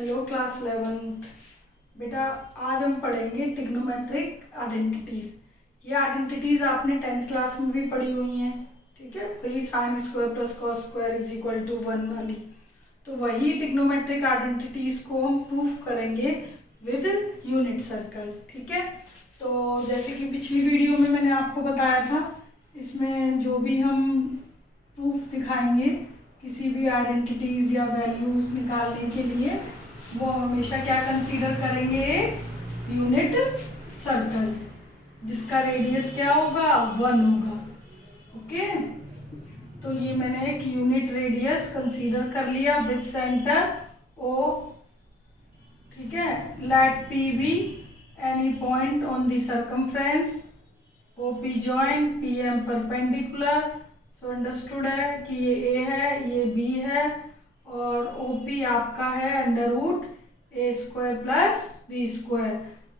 Hello class 11th। बेटा आज हम पढ़ेंगे ट्रिग्नोमेट्रिक आइडेंटिटीज। ये आइडेंटिटीज आपने 10th क्लास में भी पढ़ी हुई हैं, ठीक है। वही sine square plus cos square is equal to 1 वाली। तो वही ट्रिग्नोमेट्रिक आइडेंटिटीज को हम प्रूफ करेंगे विद यूनिट सर्कल, ठीक है। तो जैसे कि पिछली वीडियो में मैंने आपको बताया था, इसमें जो भी हम प्रूफ दिखाएंगे किसी भी आइडेंटिटीज या वैल्यूज निकालने के लिए, वो हमेशा क्या कंसीडर करेंगे, यूनिट सर्कल जिसका रेडियस क्या होगा, 1 होगा। ओके, तो ये मैंने एक यूनिट रेडियस कंसीडर कर लिया विद सेंटर ओ, ठीक है। Let P be any point on the circumference, O P join P M perpendicular. So understood है कि ये ए है, ये बी है और OP आपका है अंडर रूट ए स्क्वायर प्लस बी स्क्वायर।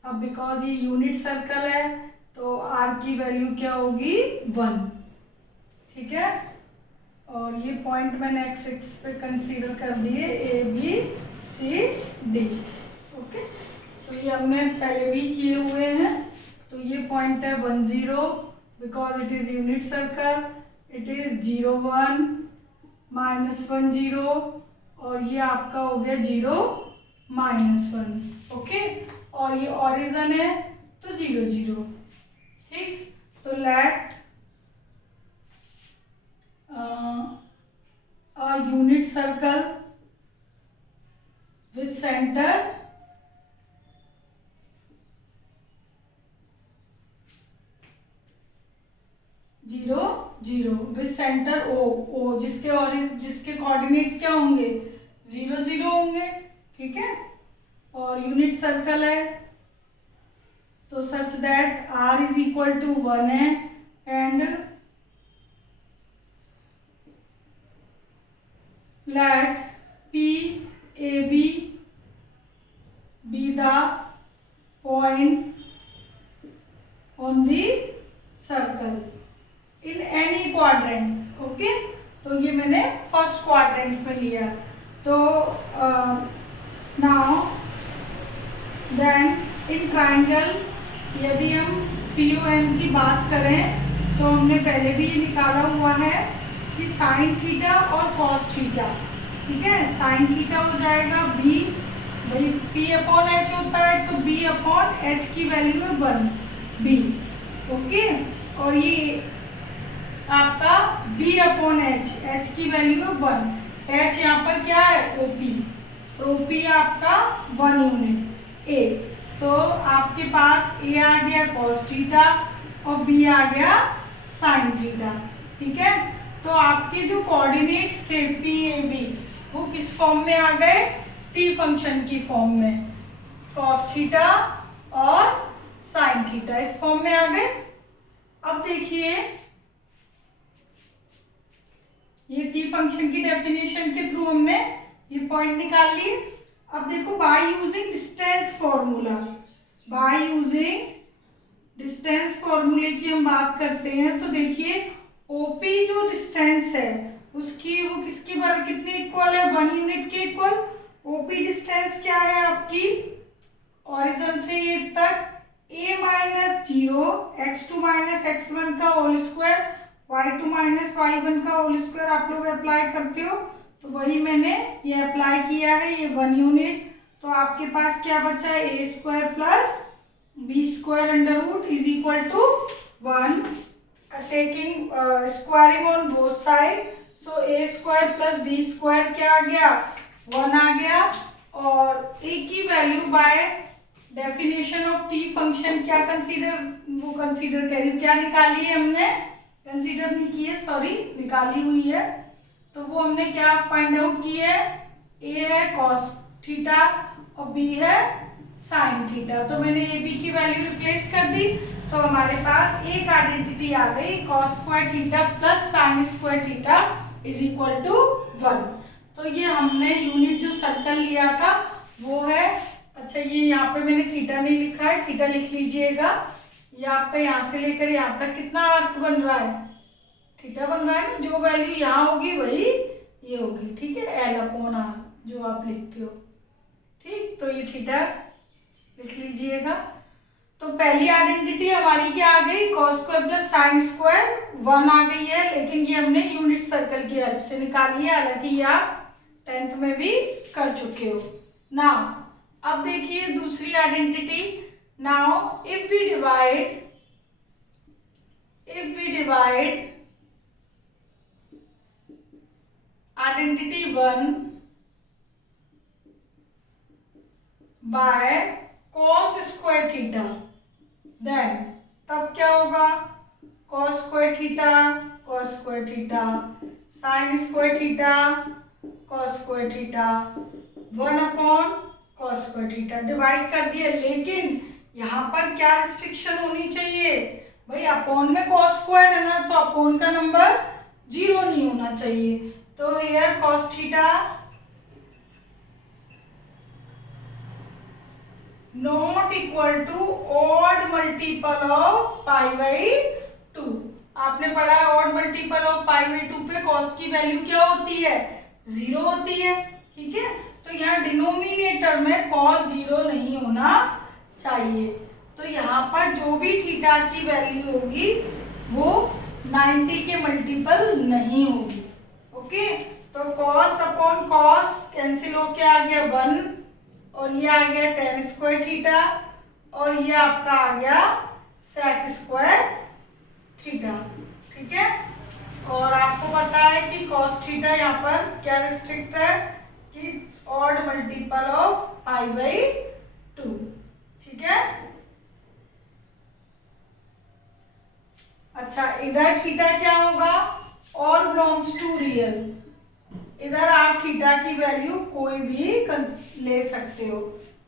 अब बिकॉज ये यूनिट सर्कल है तो R की वैल्यू क्या होगी, 1, ठीक है। और ये पॉइंट मैंने एक्स एक्सिस पे कंसीडर कर दिए, A B C D। Okay, तो ये हमने पहले भी किए हुए हैं। तो ये पॉइंट है 1 0 because it is unit circle. It is 0 1 -1 0 और ये आपका हो गया 0 -1। ओके, और ये ओरिजिन है तो 0 0, ठीक। तो लेट a unit circle with center zero zero with centre O जिसके कोऑर्डिनेट्स क्या होंगे, 0 0 होंगे, ठीक है। और यूनिट सर्कल है तो such that R is equal to 1 है and let P A B be the point on the circle in any quadrant। Okay, तो ये मैंने फर्स्ट क्वाड्रेंट में लिया। तो नाउ देन इन ट्राइंगल यदि हम POM की बात करें तो हमने पहले भी ये निकाला हुआ है कि साइन थीटा और कॉस थीटा, ठीक है। साइन थीटा हो जाएगा B, भाई P/H होता है तो B/H की वैल्यू है 1 B। ओके, और ये आपका B/H, H की वैल्यू है 1। H यहाँ पर क्या है, OP, तो OP आपका 1 यूनिट A। तो आपके पास A आ गया कॉस थीटा और B आ गया साइन थीटा, ठीक है। तो आपके जो कोऑर्डिनेट्स थे P A B वो किस फॉर्म में आ गए, T फंक्शन की फॉर्म में, कॉस थीटा और साइन थीटा इस फॉर्म में आ गए। अब देखिए ये T फंक्शन की डेफिनेशन के थ्रू हमने ये पॉइंट निकाल लिए। अब देखो by using distance formula, by using distance फॉर्मूले की हम बात करते हैं तो देखिए OP जो डिस्टेंस है उसकी वो किसकी बार कितनी इक्वल है, 1 यूनिट के इक्वल। OP डिस्टेंस क्या है आपकी, ओरिजिन से ये तक A-0 x2 - x1 का होल स्क्वायर y2 - y1 का होल स्क्वायर आप लोग अप्लाई करते हो, तो वही मैंने ये अप्लाई किया है, ये 1 यूनिट। तो आपके पास क्या बचा है, A square plus B square under root is equal to 1, taking squaring on both side. So A square plus B square क्या आ गया, 1 आ गया। और A की value by definition of T function क्या कंसीडर करी, क्या निकाली है हमने, कंसीडर नहीं की है, सॉरी निकाली हुई है। तो वो हमने क्या फाइंड आउट की है, A है कॉस थीटा और B है साइन थीटा। तो मैंने A B की वैल्यू रिप्लेस कर दी तो हमारे पास एक आइडेंटिटी आ गई, cos square theta plus sine square theta is equal to 1। तो ये हमने यूनिट जो सर्कल लिया था वो है, अच्छा ये यहाँ पे मैंने थीटा नहीं लिखा है, थीटा लिख लीजिएगा। ये आपका यहाँ से लेकर यहाँ तक कितना आर्क बन रहा है, थीटा बन रहा है ना, जो वैल्यू यहाँ होगी वही ये होगी, ठीक है, L/R जो आप लिखते हो, ठीक, तो ये थीटा लिख लीजिएगा। तो पहली आइडेंटिटी हमारी क्या आ गई, cos square plus sine square 1 आ गई है, लेकिन ये हमने यूनिट सर्कल की हेल्प से निकाली है, हालांकि ये आप 10th में भी कर चुके हो। नाउ अब देखिए दूसरी identity. Now if we divide identity 1 by cos square theta, then तब क्या होगा, cos square theta sine square theta cos square theta 1 upon cos square theta divide कर दिया। लेकिन यहाँ पर क्या रिस्ट्रिक्शन होनी चाहिए भाई, अपॉन में कॉस स्क्वायर है ना, तो अपॉन का नंबर 0 नहीं होना चाहिए। तो here cos theta not equal to odd multiple of pi by 2। आपने पढ़ा है odd multiple of pi by 2 पे कॉस की वैल्यू क्या होती है, 0 होती है। ठीक है, तो यहाँ डिनोमिनेटर में कॉस 0 नहीं होना चाहिए। तो यहाँ पर जो भी थीटा की वैल्यू होगी वो 90 के मल्टीपल नहीं होगी। ओके, तो कॉस अपॉन कॉस कैंसिल होके आ गया 1, और ये आ गया टेन स्क्वायर थीटा, और ये आपका आ गया सेक स्क्वायर थीटा। ठीक है, और आपको पता है कि कॉस थीटा यहाँ पर क्या रिस्ट्रिक्ट है कि odd multiple of pi by 2। ठीक है, अच्छा इधर थीटा क्या होगा, और बिलोंग्स टू रियल, इधर आप थीटा की वैल्यू कोई भी ले सकते हो,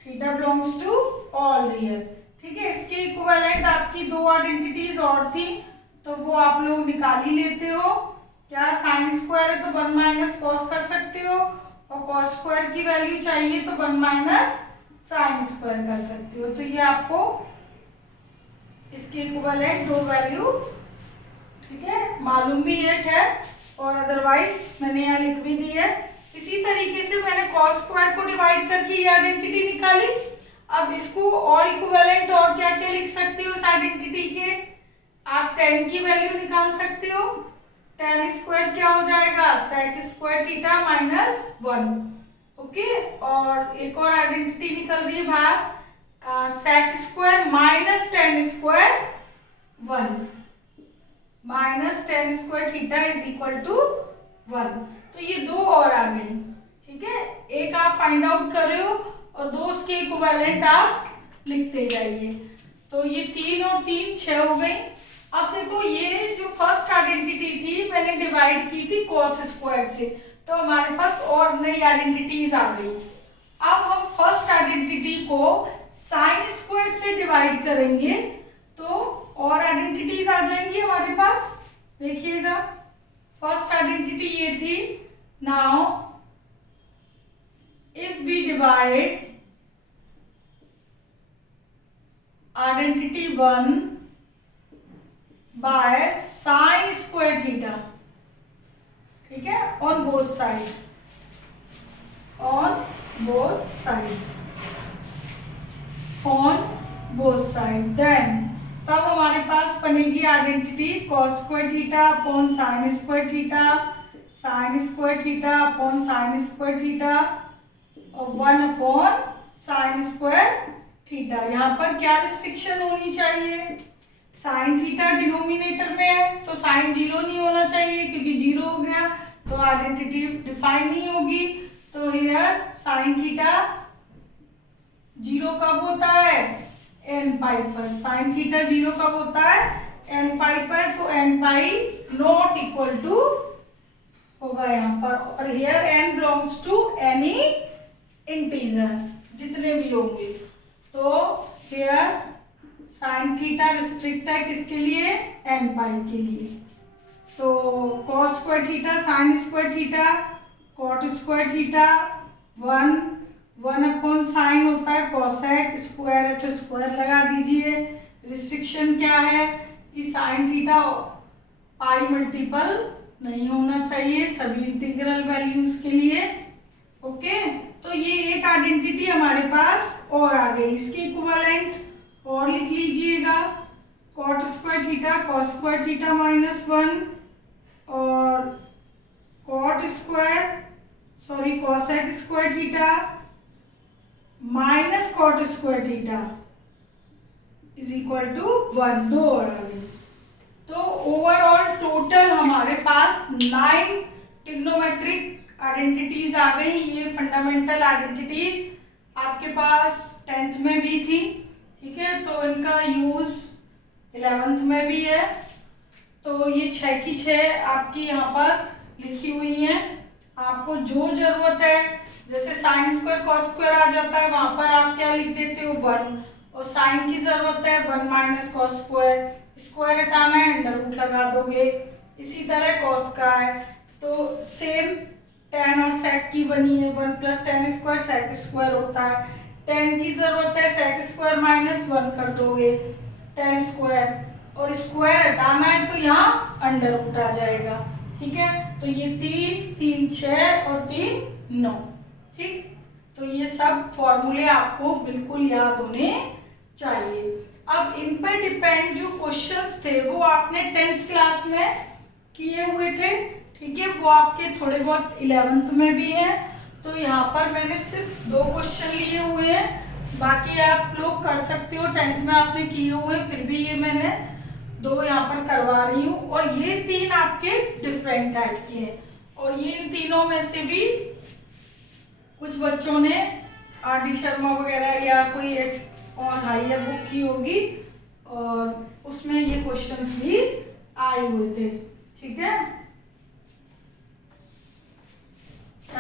theta belongs to all real. ठीक है, इसके इक्विवेलेंट आपकी 2 आइडेंटिटीज और थी, तो वो आप लोग निकाल ही लेते हो। क्या साइन स्क्वायर है तो 1 माइनस कॉस कर सकते हो, और कॉस स्क्वायर की वैल्यू चाहिए तो 1 माइनस साइन स्क्वायर कर सकते हो। तो ये आपको इसके इक्विवेलेंट 2 वैल्यू, ठीक है, मालूम भी है खैर, और अदरवाइज मैंने यहाँ लिख भी दी है। इसी तरीके से मैंने कॉस स्क्वायर को डिवाइड करके ये आइडेंटिटी निकाली। अब इसको और इक्विवेलेंट और क्या क्या लिख सकते हो इस आइडेंटिटी के, आप tan की वैल्यू निकाल सकते हो। tan स्क्वायर क्या हो जाएगा, sec square theta minus 1। Okay, और एक और आइडेंटिटी निकल रही है बाहर, sec square minus tan square 1 minus tan square theta is equal to 1। तो ये 2 और आ गई। ठीक है, एक आप फाइंड आउट कर रहे हो और 2 उसके इक्विवेलेंट आप लिखते जाइए। तो ये 3 और 3 6 हो गई। अब देखो ये जो फर्स्ट आइडेंटिटी थी मैंने डिवाइड की थी कॉस स्क्वायर से, तो हमारे पास और नई आइडेंटिटीज आ गई। अब हम फर्स्ट आइडेंटिटी को साइन स्क्वायर से डिवाइड करेंगे तो और आइडेंटिटीज आ जाएंगी हमारे पास। देखिएगा, फर्स्ट आइडेंटिटी ये थी। Now if we divide identity 1 by sine square theta, ठीक है, on both side, on both side, then तब हमारे पास बनेगी identity cos square theta upon sine square theta, sine square theta upon sine square theta, और 1 upon sine square theta. यहाँ पर क्या रिस्ट्रिक्शन होनी चाहिए, साइन थीटा डिनोमिनेटर में है तो साइन 0 नहीं होना चाहिए, क्योंकि 0 हो गया तो आइडेंटिटी डिफाइन नहीं होगी। तो हियर साइन थीटा 0 कब होता है, n पाई पर। साइन थीटा 0 कब होता है, n पाई पर, तो n pi not equal to होगा यहाँ पर, और here n belongs to any integer, जितने भी होंगे। तो हियर साइन थीटा रिस्ट्रिक्ट है किसके लिए, n पाई के लिए। तो cos square theta sine square theta cot square theta 1 upon sine होता है कॉसेक, स्क्वायर है तो स्क्वायर लगा दीजिए। रिस्ट्रिक्शन क्या है कि साइन थीटा पाई मल्टीपल नहीं होना चाहिए सभी इंटीग्रल वैल्यूज के लिए। ओके, तो ये एक आइडेंटिटी हमारे पास और आ गई, इसके इक्विवेलेंट और लिख लीजिएगा, cot square theta cos square theta -1 और cot square cosec square theta minus cot square theta is equal to 1, 2 और आ गई। तो ओवरऑल टोटल हमारे पास 9 ट्रिग्नोमेट्रिक आइडेंटिटीज आ गई। ये फंडामेंटल आइडेंटिटीज आपके पास 10th में भी थी, ठीक है, तो इनका यूज 11th में भी है। तो ये 6 की 6 आपकी यहाँ पर लिखी हुई हैं। आपको जो जरूरत है, जैसे साइन स्क्वायर कॉस स्क्वायर आ जाता है, वहां पर आप क्या लिख देते हो 1, और साइन की जरूरत है 1 माइनस कॉस स्क्वायर, स्क्वायर हटाना है अंडर रूट लगा दोगे। इसी तरह कॉस का है तो सेम tan और sec की बनी है, 1 plus tan square sec square होता है। tan की जरूरत है, sec स्क्वायर -1 कर दोगे tan स्क्वायर, और स्क्वायर हटाना है तो यहाँ अंडर रूट आ जाएगा, ठीक है। तो ये 3 3 6 और 3 9, ठीक। तो ये सब फॉर्मूले आपको बिल्कुल याद होने चाहिए। अब इन पर डिपेंड जो क्वेश्चंस थे वो आपने 10th क्लास में किए हुए थे, ठीक है, वो आपके थोड़े बहुत 11th में भी हैं। तो यहाँ पर मैंने सिर्फ 2 क्वेश्चन लिए हुए हैं, बाकी आप लोग कर सकते हो, 10th में आपने किए हुए, फिर भी ये मैंने 2 यहाँ पर करवा रही हूँ। और ये 3 आपके डिफरेंट टाइप के हैं, और ये इन तीनों में से भी कुछ बच्चों ने आर.डी. शर्मा वगैरह या कोई और हायर बुक की होगी, और उसमें ये क्वेश्चंस भी आए हुए थे, ठीक है।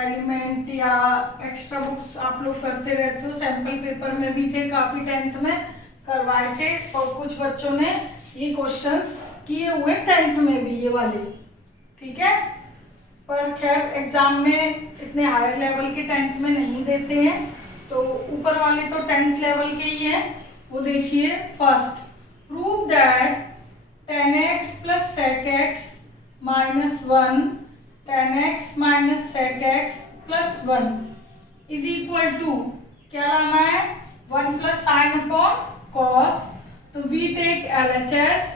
एलिमेंट या एक्स्ट्रा बुक्स आप लोग करते रहते हो, सैंपल पेपर में भी थे, काफी 10th में करवाए थे, और कुछ बच्चों ने ये क्वेश्चंस किए हुए 10th में भी, ये वाले, ठीक है। पर खैर एग्जाम में इतने हायर लेवल के 10th में नहीं देते हैं, तो ऊपर वाले तो 10th लेवल के ही हैं। वो देखिए, first, prove that tan x plus sec x minus 1 tan x minus sec x plus 1 is equal to, क्या लाना है, 1 plus sin upon cos। तो we take LHS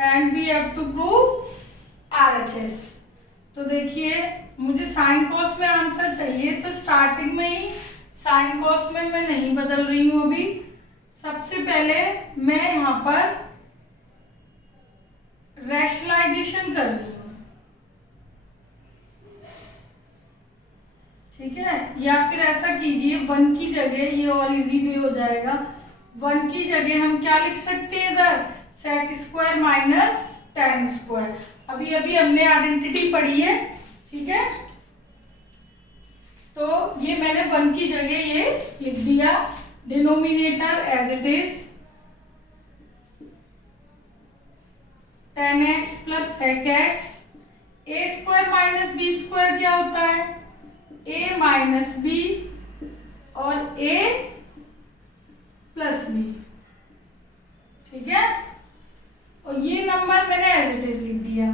and we have to prove RHS। तो देखिए, मुझे sine cos में answer चाहिए, तो स्टार्टिंग में ही साइन कॉस में मैं नहीं बदल रही हूँ अभी। सबसे पहले मैं यहाँ पर रैशनलाइजेशन कर रही हूँ, ठीक है। या फिर ऐसा कीजिए, 1 की जगह, ये और इजी भी हो जाएगा, 1 की जगह हम क्या लिख सकते हैं इधर, sec square minus tan square. अभी अभी हमने आइडेंटिटी पढ़ी है, ठीक है। तो ये मैंने 1 की जगह ये लिख दिया, denominator as it is tan x plus sec x, a square minus b square क्या होता है, a माइनस b और a प्लस b, ठीक है। और ये नंबर मैंने एज इट इज लिख दिया,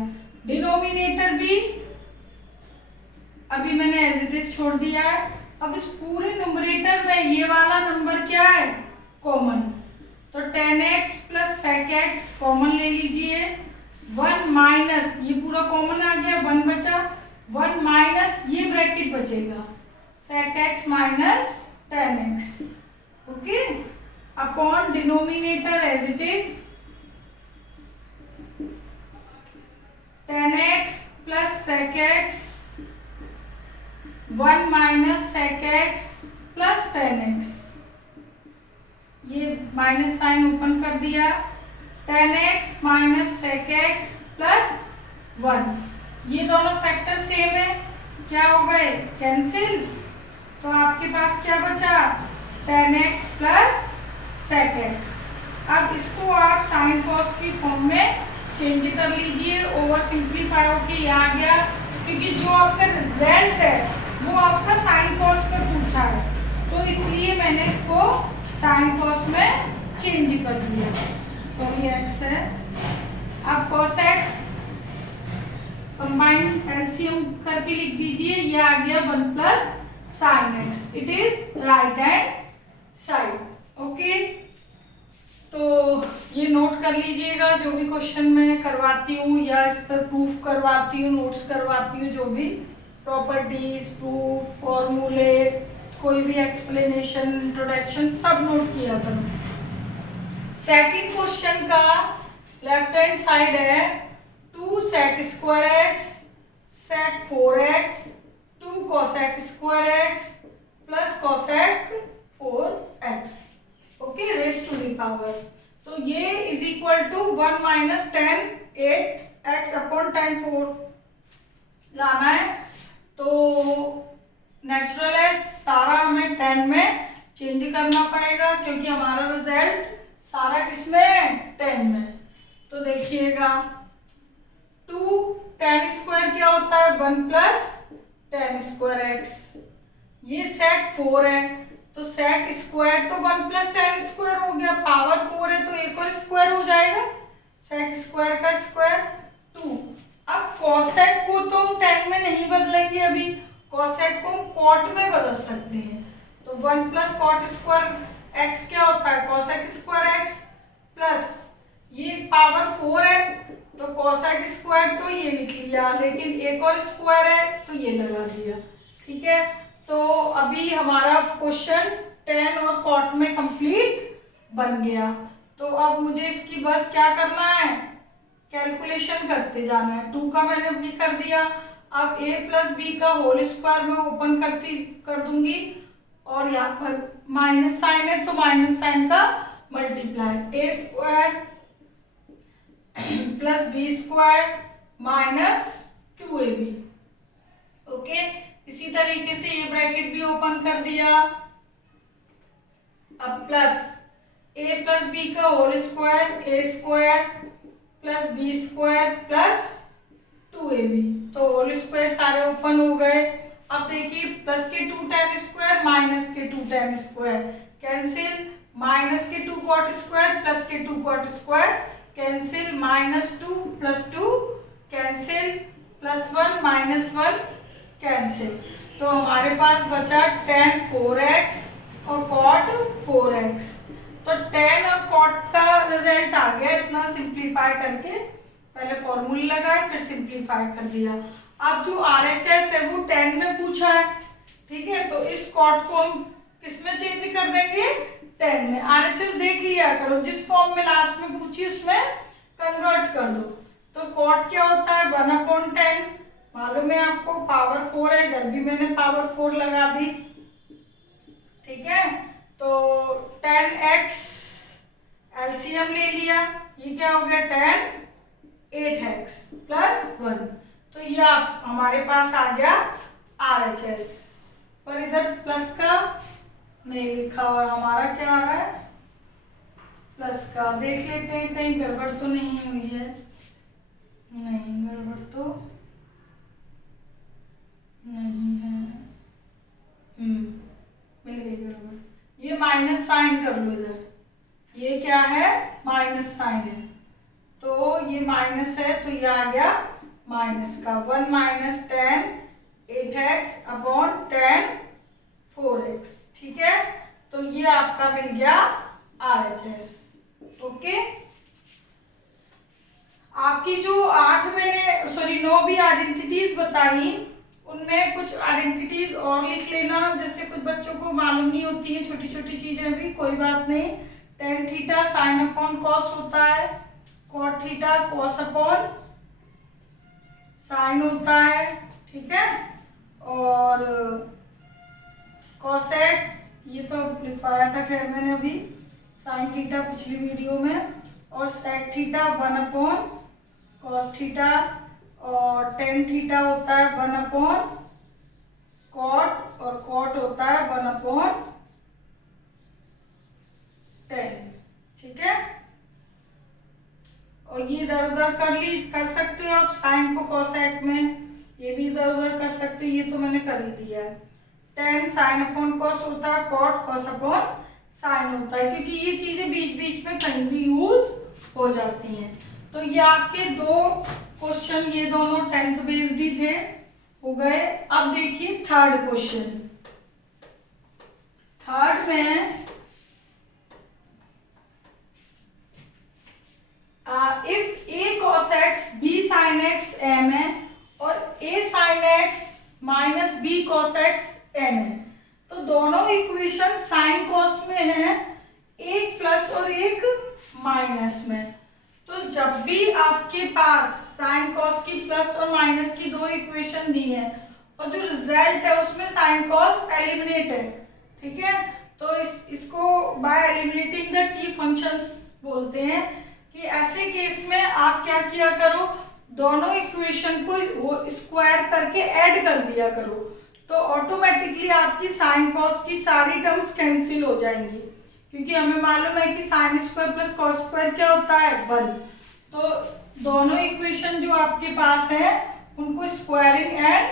डिनोमिनेटर भी अभी मैंने एज इट इज छोड़ दिया है। अब इस पूरे न्यूमरेटर में ये वाला नंबर क्या है, कॉमन, तो tan x plus sec x common ले लीजिए, 1 माइनस, ये पूरा कॉमन आ गया, 1 बचा, 1 माइनस ये ब्रैकेट बचेगा, sec x minus tan x, okay, upon denominator as it is tan x plus sec x 1 minus sec x plus tan x, ये minus sign open कर दिया, tan x minus sec x plus 1, ये दोनों factor same है, क्या हो गए, cancel. तो आपके पास क्या बचा, tan x plus sec x। अब इसको आप साइन कॉस की फॉर्म में चेंज कर लीजिए, ओवर सिंप्लीफाई होके आ गया, क्योंकि जो आपका रिजल्ट है वो आपका साइन कॉस में पूछा है, तो इसलिए मैंने इसको साइन कॉस में चेंज कर दिया, सॉरी x है। अब cos x कंबाइन एलसीएम करके लिख दीजिए, ये आ गया 1 plus sine x, it is right hand side. Okay, तो ये नोट कर लीजिएगा, जो भी क्वेश्चन मैं करवाती हूँ या इस पर प्रूफ करवाती हूँ, नोट्स करवाती हूँ, जो भी प्रॉपर्टीज, प्रूफ, फॉर्मूले, कोई भी एक्सप्लेनेशन, इंट्रोडक्शन, सब नोट किया करो। सेकंड क्वेश्चन का लेफ्ट हैंड साइड है 2 sec square x sec 4x 2 cosec square x plus cosec 4x, okay, raise to the power. तो ये is equal to 1 minus 10 8x upon 10 4 लाना है। तो नेचुरल है, सारा हमें 10 में चेंज करना पड़ेगा क्योंकि हमारा रिजल्ट सारा किसमें 10 में। तो देखिएगा 2 10 स्क्वायर क्या होता है 1 प्लस 10 स्क्वायर एक्स, ये sec 4 है तो sec स्क्वायर तो 1 प्लस 10 स्क्वायर हो गया, पावर 4 है तो एक और स्क्वायर हो जाएगा, sec स्क्वायर का स्क्वायर 2। अब cosec को तो हम 10 में नहीं बदलेंगे, अभी cosec को हम cot में बदल सकते हैं। तो 1 प्लस cot स्क्वायर x क्या होता है cosec स्क्वायर x प्लस ये पावर 4 है तो cosec स्क्वायर तो ये लिख लिया, लेकिन एक और स्क्वायर है तो ये लगा दिया, ठीक है। तो अभी हमारा क्वेश्चन 10 और cot में कंप्लीट बन गया। तो अब मुझे इसकी बस क्या करना है, कैलकुलेशन करते जाना है। 2 का मैंने अभी कर दिया, अब a प्लस बी का होल स्क्वायर में ओपन कर दूंगी और यहाँ पर माइनस साइन है तो माइनस साइन का multiply, a square plus B square minus 2ab, okay. इसी तरीके से ये ब्रैकेट भी ओपन कर दिया, अब प्लस a प्लस बी का whole square a square plus B square plus 2ab, तो होल स्क्वायर सारे ओपन हो गए। अब देखिए प्लस के 2 tan स्क्वायर माइनस के 2 tan स्क्वायर कैंसिल, माइनस के 2 cot स्क्वायर प्लस के 2 cot square cancel, minus 2 plus 2 cancel, plus 1 minus 1 cancel. तो हमारे पास बचा tan 4x और cot 4x। तो tan और cot का रिजल्ट आ गया, इतना सिंप्लीफाई करके पहले फॉर्मूले लगाए फिर सिंप्लीफाई कर दिया। अब जो RHS है वो 10 में पूछा है, ठीक है, तो इस cot को हम किस में चेंज कर देंगे 10 में। RHS देख लिया करो, जिस फॉर्म में लास्ट में पूछी उसमें कन्वर्ट कर दो। तो cot क्या होता है 1/10, मालूम है आपको, पावर 4 है, इधर भी मैंने पावर 4 लगा दी, ठीक है। तो 10x एलसीएम ले लिया, ये क्या हो गया 10 8x प्लस 1, तो ये आप हमारे पास आ गया RHS। पर इधर प्लस का नहीं लिखा और हमारा क्या आ रहा है प्लस का। देख लेते हैं कहीं गड़बड़ तो नहीं हुई है, नहीं गड़बड़ तो नहीं है, मिल गई गड़बड़। ये माइनस साइन कर लो, इधर ये क्या है माइनस साइन है तो ये माइनस है तो ये आ गया माइनस का 1 माइनस 10 8x अपॉन 10 4x, ठीक है। तो ये आपका मिल गया RHS, ओके। आपकी जो 9 भी आइडेंटिटीज बताई उनमें कुछ आइडेंटिटीज और लिख लेना, जैसे कुछ बच्चों को मालूम नहीं होती है छोटी छोटी चीजें भी, कोई बात नहीं। tan theta sine upon cos होता है, cot theta cos upon sine होता है, ठीक है। और cosec ये तो लिखवाया था खैर मैंने अभी, साइन थीटा पिछली वीडियो में, और sec theta 1 upon cos theta, और tan थीटा होता है 1 अपॉन कॉट, और कॉट होता है 1 अपॉन tan, ठीक है। और ये इधर उधर कर सकते हो आप, साइन को कोसेक में, ये भी इधर उधर कर सकते हो, ये तो मैंने कर ही दिया है। tan साइन अपॉन कॉस होता है, कॉट कॉस अपॉन साइन होता है, क्योंकि ये चीजें बीच बीच में कहीं भी यूज हो जाती हैं। तो ये आपके 2 क्वेश्चन, ये दोनों 10th बेस्ड ही थे, हो गए। अब देखिए थर्ड क्वेश्चन, थर्ड में if a cos x b sin x m है और a sin x minus b cos x n है, तो दोनों इक्वेशन साइन कॉस में है, एक प्लस और एक माइनस में। तो जब भी आपके पास साइन कॉस की प्लस और माइनस की दो इक्वेशन दी है और जो रिजल्ट है उसमें साइन कॉस एलिमिनेट है, ठीक है, तो इसको bye eliminating the T functions बोलते हैं कि ऐसे केस में आप क्या किया करो, दोनों इक्वेशन को स्क्वायर करके ऐड कर दिया करो, तो ऑटोमेटिकली आपकी साइन कॉस की सारी टर्म्स कैंसिल हो जाएंगी, क्योंकि हमें मालूम है कि sign square plus cos square क्या होता है 1। तो दोनों इक्वेशन जो आपके पास है उनको squaring and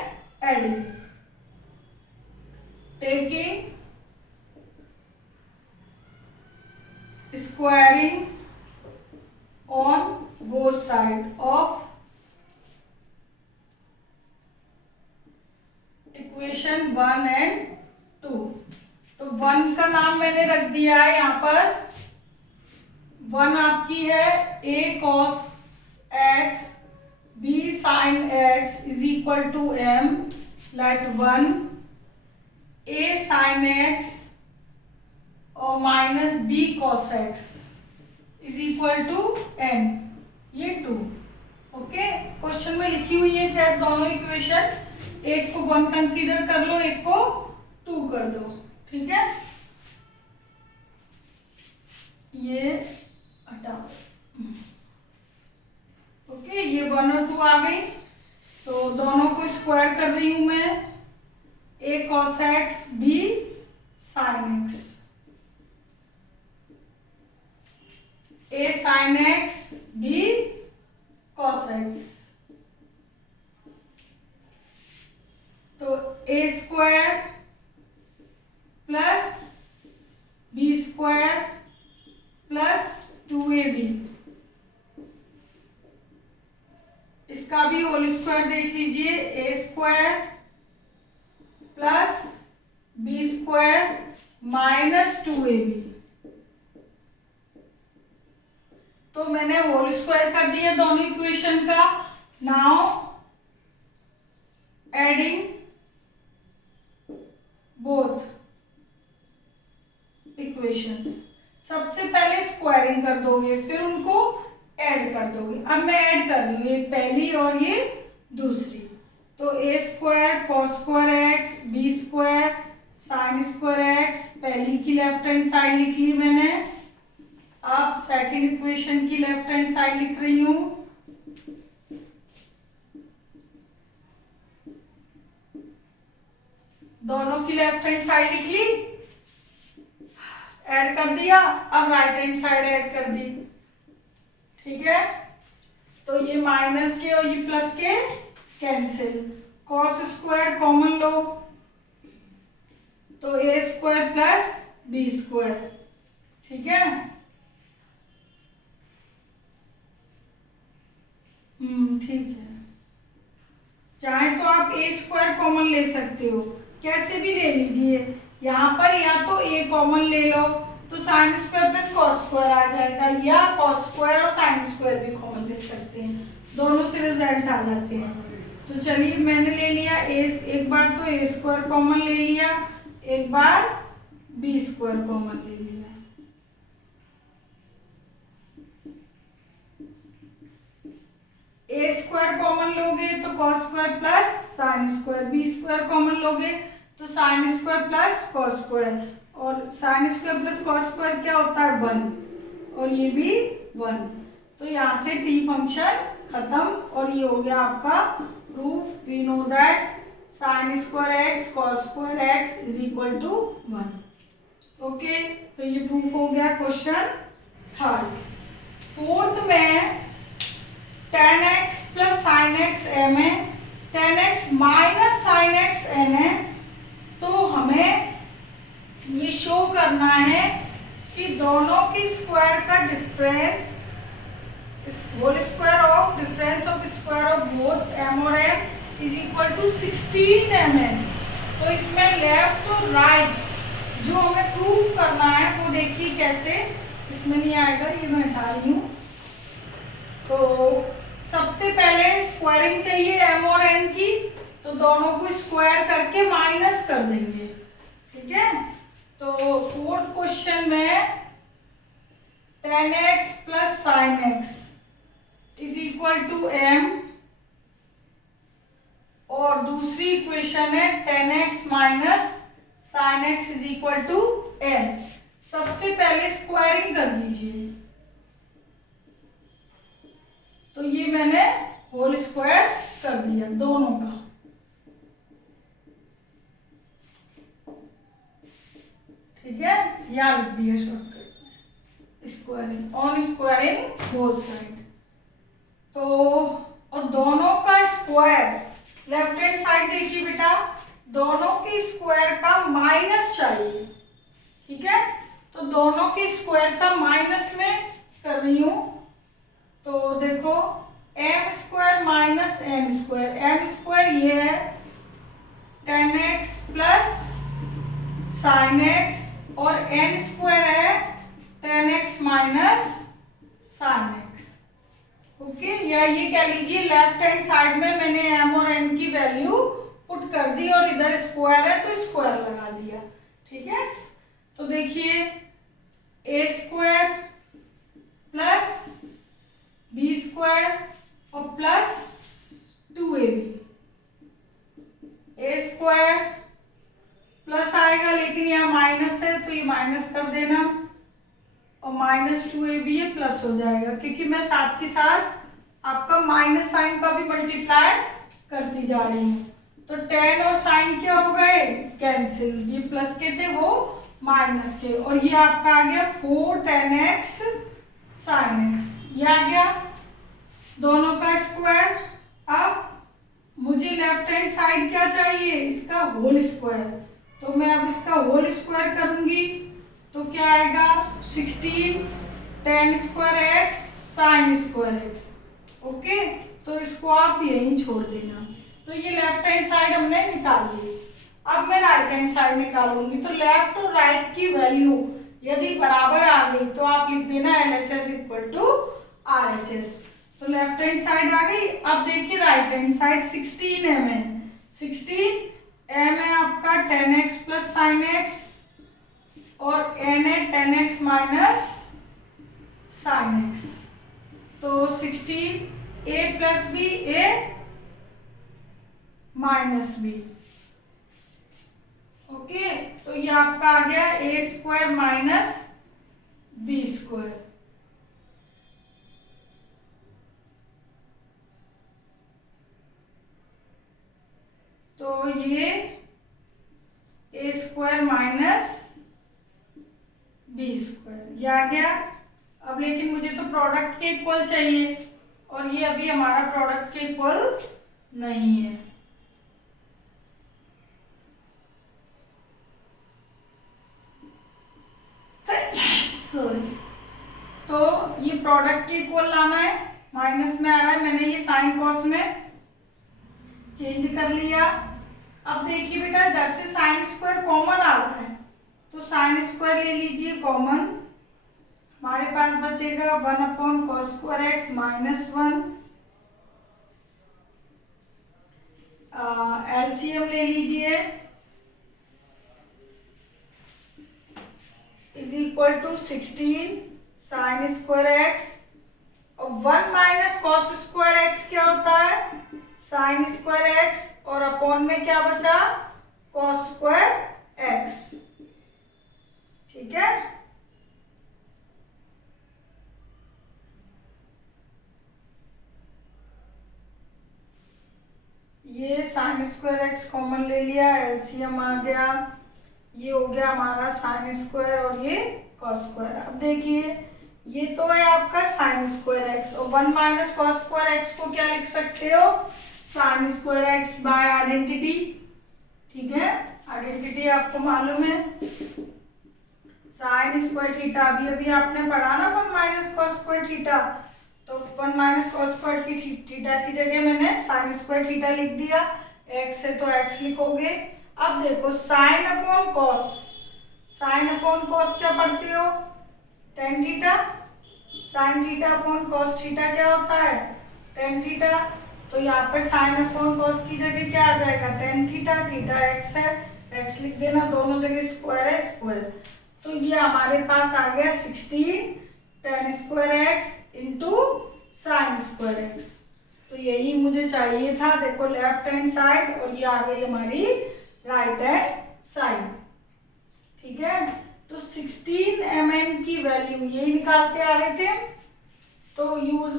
adding, taking squaring on both side of equation 1 and 2। तो 1 का नाम मैंने रख दिया है यहाँ पर, 1 आपकी है a cos x b sin x is equal to m, let 1 a sin x और minus b cos x is equal to n, ये 2। ओके, क्वेश्चन में लिखी हुई है खैर दोनों इक्वेशन, एक को 1 कंसीडर कर लो, एक को 2 कर दो, ठीक है, ये हटा। ओके, ये 1 और 2 आ गई, तो दोनों को स्क्वायर कर रही हूं मैं, a cos x b sin x, a sin x b cos x, तो a square plus b square plus 2ab, इसका भी होल स्क्वायर देख लीजिए, a square plus b square minus 2ab, तो मैंने होल स्क्वायर कर दिया दोनों इक्वेशन का। नाउ एडिंग बोथ इक्वेशंस, सबसे पहले स्क्वायरिंग कर दोगे फिर उनको ऐड कर दोगे। अब मैं ऐड कर रही हूँ, ये पहली और ये दूसरी, तो a square cos square x B square sine square x, पहली की लेफ्ट हैंड साइड लिख ली मैंने, अब सेकंड इक्वेशन की लेफ्ट हैंड साइड लिख रही हूं, दोनों की लेफ्ट हैंड साइड लिख ली, ऐड कर दिया, अब राइट हैंड साइड ऐड कर दी, ठीक है, तो ये माइनस के और ये प्लस के कैंसिल, कॉस स्क्वायर कॉमन लो, तो a square plus b square, ठीक है, ठीक है, चाहे तो आप a स्क्वायर कॉमन ले सकते हो, कैसे भी ले लीजिए, यहाँ पर या तो a कॉमन ले लो तो sine square plus cos square आ जाएगा, या कॉस स्क्वायर और साइन स्क्वायर भी कॉमन ले सकते हैं, दोनों से रिजल्ट आ जाते हैं। तो चलिए मैंने ले लिया एक बार तो a स्क्वायर कॉमन ले लिया, एक बार b स्क्वायर कॉमन ले लिया, a स्क्वायर कॉमन लोगे तो cos square plus sine square, b square common लोगे तो sine square plus cos square, और sine square plus cos square क्या होता है 1, और ये भी 1, तो यहाँ से t फंक्शन खत्म, और ये हो गया आपका proof. We know that sine square x cos square x is equal to 1। Okay, तो ये प्रूफ हो गया क्वेश्चन थर्ड। फोर्थ में tan x plus sine x M है, tan x minus sine x N है, तो हमें ये शो करना है कि दोनों की स्क्वायर का difference, whole square of difference of square of both m और n is equal to 16 mn। तो इसमें लेफ्ट टू राइट जो हमें प्रूफ करना है वो देखिए कैसे, इसमें नहीं आएगा, ये मैं हटा रही हूँ। तो सबसे पहले स्क्वायरिंग चाहिए m और n की, तो दोनों को स्क्वायर करके माइनस कर देंगे, ठीक है। तो फोर्थ क्वेश्चन में tan x plus sin x is equal to m, और दूसरी इक्वेशन है tan x minus sin x is equal to n। सबसे पहले स्क्वायरिंग कर दीजिए, तो ये मैंने होल स्क्वायर कर दिया दोनों का, ठीक है, या लिख दिया शॉर्टकट में squaring, on squaring both side. तो और दोनों का स्क्वायर, लेफ्ट हैंड साइड देखिए बेटा, दोनों के स्क्वायर का माइनस चाहिए, ठीक है। तो दोनों के स्क्वायर का माइनस में कर रही हूं, तो देखो m square minus n square, m square ये है tan x plus sin x, और n स्क्वायर है tan x minus sin x, okay. या ये कह लीजिए लेफ्ट हैंड साइड में मैंने m और n की वैल्यू पुट कर दी, और इधर स्क्वायर है तो स्क्वायर लगा दिया, ठीक है। तो देखिए a square plus b square और plus 2ab, a square plus आएगा, लेकिन यहाँ माइनस है तो ये माइनस कर देना, और माइनस 2ab ये प्लस हो जाएगा, क्योंकि मैं साथ के साथ आपका माइनस साइन का भी मल्टीप्लाई करती जा रही हूँ। तो tan और साइन क्या हो गए, कैंसिल, ये प्लस के थे वो माइनस के, और ये आपका आ गया 4 tan x sin x, ये आ गया दोनों का स्क्वायर। अब मुझे लेफ्ट हैंड साइड क्या चाहिए, इसका होल स्क्वायर, तो मैं अब इसका होल स्क्वायर करूंगी, तो क्या आएगा 16 tan square x sin square x, okay. तो इसको आप यहीं छोड़ देना। तो ये लेफ्ट हैंड साइड हमने निकाल ली। अब मैं राइट हैंड साइड निकालूंगी, तो लेफ्ट और राइट की वैल्यू यदि बराबर आ गई तो आप लिख देना LHS इक्वल टू RHS। तो लेफ्ट हैंड साइड आ गई। अब देखिए राइट हैंड साइड 16m है, 16m है आपका tan x plus sin x, और n है tan x minus sin x। तो 16 a plus b, a minus b, okay. तो ये आपका आ गया a square minus b square. तो ये a square minus b square ये आ गया। अब लेकिन मुझे तो प्रोडक्ट के इक्वल चाहिए, और ये अभी हमारा प्रोडक्ट के इक्वल नहीं है। सॉरी, तो ये प्रोडक्ट के इक्वल लाना है, माइनस में आ रहा है, मैंने ये साइन कॉस में चेंज कर लिया। अब देखिए बेटा इधर से साइन स्क्वायर कॉमन आ रहा है, तो साइन स्क्वायर ले लीजिए कॉमन, हमारे पास बचेगा 1/cos square x minus 1। LCM ले लीजिए, is equal to 16 sine square x, और 1 माइनस कॉस स्क्वायर एक्स क्या होता है, साइन स्क्वायर एक्स, और अपॉन में क्या बचा, कॉस स्क्वायर एक्स, ठीक है। ये साइन स्क्वायर एक्स कॉमन ले लिया, एलसीएम आ गया, ये हो गया हमारा साइन स्क्वायर और ये कॉस स्क्वायर। अब देखिए ये तो है आपका साइन स्क्वायर एक्स, और 1 माइनस कॉस स्क्वायर एक्स को क्या लिख सकते हो, sine square x by identity, ठीक है। आइडेंटिटी आपको मालूम है, साइन स्क्वायर थीटा अभी अभी आपने पढ़ा ना 1 माइनस कॉस स्क्वायर थीटा, तो 1 माइनस कॉस स्क्वायर की थीटा की जगह मैंने साइन स्क्वायर थीटा लिख दिया, एक्स है तो एक्स लिखोगे। अब देखो sine upon cos, sine upon cos क्या पढ़ते हो, tan theta. Sine theta upon cos theta क्या होता है, टेन थीटा। तो यहाँ पर साइन अपॉन कॉस की जगह क्या आ जाएगा, टेन थीटा। थीटा एक्स है, एक्स लिख देना, दोनों जगह स्क्वायर है, स्क्वायर। तो ये हमारे पास आ गया 16 ten square x into sine square x. तो यही मुझे चाहिए था। देखो लेफ्ट हैंड साइड और ये आ गई हमारी राइट हैंड साइड। ठीक है, तो 16 mm की वैल्यू यही निकालते आ रहे थे। तो use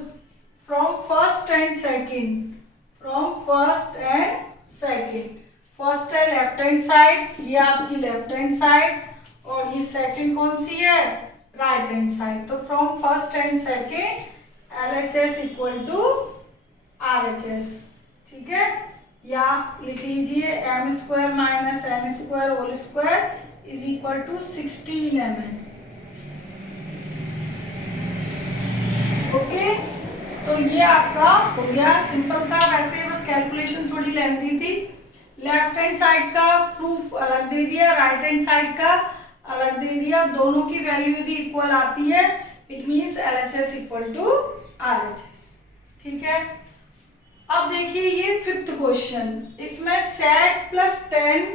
from first and second, from first and second. First है लेफ्ट हैंड साइड, ये आपकी लेफ्ट हैंड साइड, और ये सेकंड कौन सी है, राइट हैंड साइड। तो from first and second LHS equal to RHS। ठीक है, या लिख लीजिए m square minus n square whole square is equal to 16 mm। Okay, तो ये आपका हो गया, सिंपल था। वैसे बस कैलकुलेशन थोड़ी लेंथी थी। लेफ्ट हैंड साइड का प्रूफ अलग दे दिया, राइट हैंड साइड का अलग दे दिया। दोनों की वैल्यू यदि इक्वल आती है it means LHS equal to RHS। ठीक है, अब देखिए ये फिफ्थ क्वेश्चन, इसमें sec प्लस 10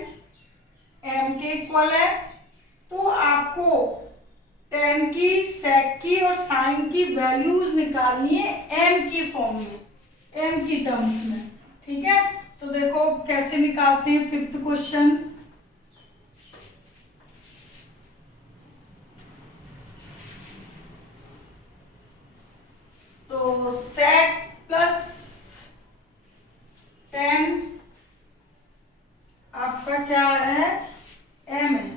m के इक्वल है। तो आपको 10 की, sec की और sin की वैल्यूज निकालनी है m की फॉर्म में, m की टर्म्स में। ठीक है, तो देखो कैसे निकालते हैं फिफ्थ क्वेश्चन। तो sec प्लस 10 आपका क्या है, m है।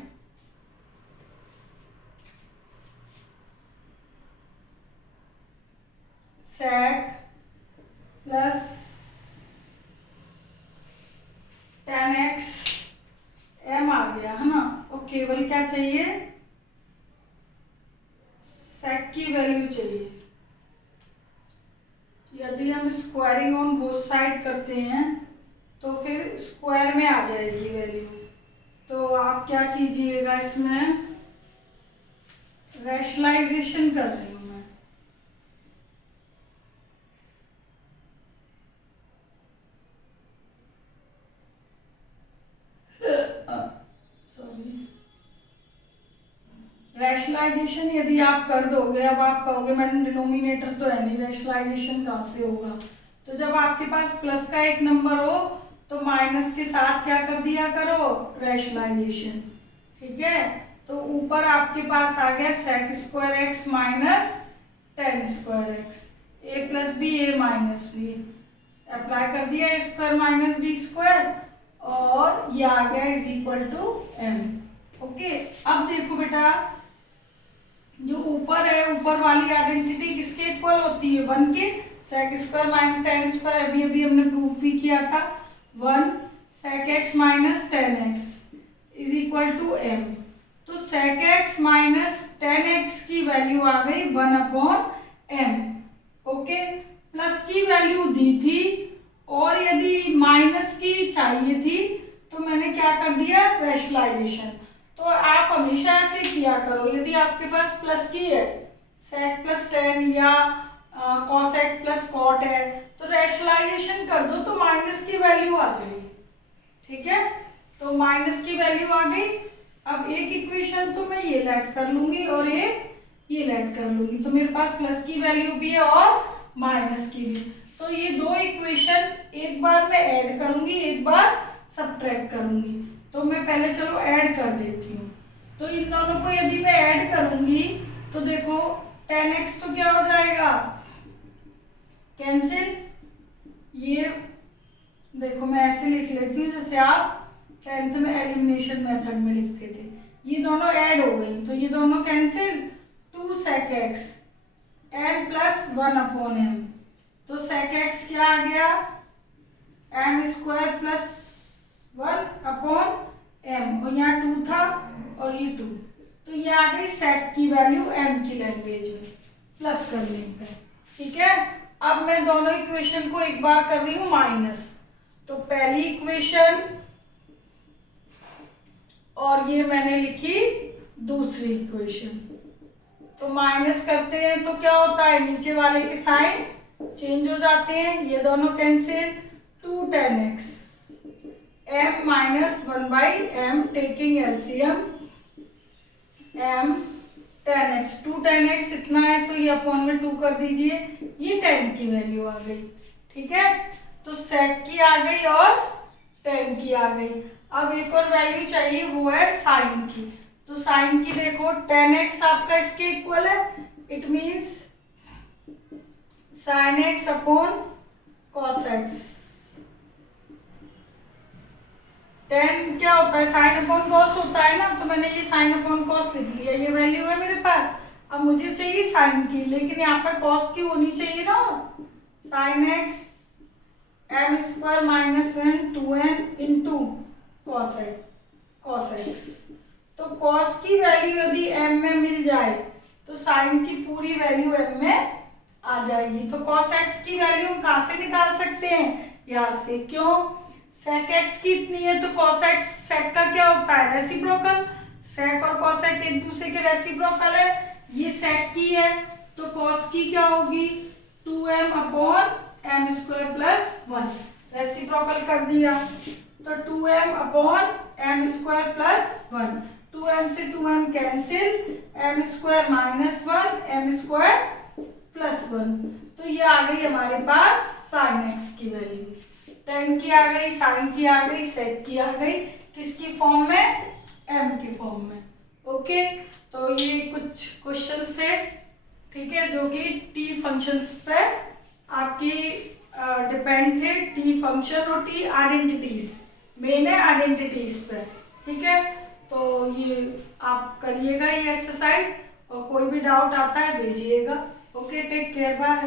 sec प्लस 10x m आ गया है ना। और केवल क्या चाहिए, sec की वैल्यू चाहिए। यदि हम स्क्वायरिंग ऑन बोथ साइड करते हैं तो फिर स्क्वायर में आ जाएगी वैल्यू। तो आप क्या कीजिएगा, इसमें रैशनलाइजेशन कर रही हूं मैं। सॉरी, रैशनलाइजेशन यदि आप कर दोगे, अब आप कहोगे मैडम डिनोमिनेटर तो है नहीं, रैशनलाइजेशन कहाँ से होगा। तो जब आपके पास प्लस का एक नंबर हो तो माइनस के साथ क्या कर दिया करो, रैशनलाइजेशन। ठीक है, तो ऊपर आपके पास आ गया sec square x minus 10 square x, a plus B A minus B, apply कर दिया a square minus B square, और ये आ गया is equal to m। Okay, अब देखो बेटा, जो ऊपर है, ऊपर वाली आइडेंटिटी किसके इक्वल होती है, 1 के। sec स्क्वायर माइनस 10 स्क्वायर अभी अभी हमने प्रूफ भी किया था, 1 sec x minus 10x is equal to m। तो sec x माइनस 10x की वैल्यू आ गई 1/m। ओके, प्लस की वैल्यू दी थी और यदि माइनस की चाहिए थी तो मैंने क्या कर दिया, रैशनलाइजेशन। तो आप हमेशा ऐसे किया करो, यदि आपके पास प्लस की है, sec प्लस 10 या cosec प्लस cot है, तो रैशनलाइजेशन कर दो तो माइनस की वैल्यू आ जाएगी। ठीक है, तो माइनस की वैल्यू आ गई। अब एक इक्वेशन तो मैं ये लेट कर लूंगी और एक ये लेट कर लूंगी, तो मेरे पास प्लस की वैल्यू भी है और माइनस की भी। तो ये दो इक्वेशन एक बार मैं ऐड करूंगी, एक बार सब्ट्रैक्ट करूंगी। तो मैं पहले चलो ऐड कर देती हूँ। तो इन दोनों को यदि मैं ऐड करूंगी तो देखो 10x तो क्या हो जाएगा, कैंसिल। ये देखो मैं ऐसे लिख लेती हूँ जैसे आप 10th में एलिमिनेशन मेथड में लिखते थे। ये दोनों ऐड हो गई तो ये दोनों cancel, 2 sec x m plus 1/m। तो sec x क्या आ गया, m स्क्वायर प्लस 1/m, और यहाँ 2 था और ये 2, तो ये आ गई sec की वैल्यू m की लैंग्वेज में प्लस करने पे। ठीक है, अब मैं दोनों इक्वेशन को एक बार कर रही हूँ माइनस। तो पहली इक्वेशन और ये मैंने लिखी दूसरी इक्वेशन। तो माइनस करते हैं तो क्या होता है, नीचे वाले के साइन चेंज हो जाते हैं, ये दोनों cancel, 2 tan x m minus 1/m taking LCM m tan x, 2 tan x इतना है तो ये अपॉन में 2 कर दीजिए, ये tan की वैल्यू आ गई। ठीक है, तो sec की आ गई और tan की आ गई। अब एक और वैल्यू चाहिए, वो है sin की। तो sin की देखो, tan x आपका इसके इक्वल है, it means sin x upon cos x। tan क्या होता है, sin अपॉन cos होता है ना, तो मैंने ये sin अपॉन cos लिख लिया, ये वैल्यू है मेरे पास। अब मुझे चाहिए sin की, लेकिन यहाँ पर cos की होनी चाहिए ना, sin x m square minus 1 2m into cos x। तो cos की वैल्यू यदि m में मिल जाए तो sin की पूरी वैल्यू m में आ जाएगी। तो cos x की वैल्यू हम कहाँ से निकाल सकते हैं, यहाँ से। क्यों, sec x की इतनी है तो cos x sec का क्या होता है, रेसिप्रोकल। sec और cos x एक दूसरे के रेसिप्रोकल है, ये sec की है तो cos की क्या होगी, 2m upon m square plus 1, reciprocal कर दिया तो 2m upon m square plus 1, 2m से 2m cancel, m square minus 1 m square plus 1। तो ये आ गई हमारे पास sin x की वैल्यू, tan की आ गई, sin की आ गई, sec की आ गई, किसकी फॉर्म में, m की फॉर्म में। ओके, तो ये कुछ क्वेश्चंस थे, ठीक है, जो कि t फंक्शंस पे आपकी डिपेंड थे, t फंक्शन और t आइडेंटिटीज, मेन है आइडेंटिटीज पे। ठीक है, तो ये आप करिएगा ये एक्सरसाइज, और कोई भी डाउट आता है भेजिएगा। Okay, take care, bye.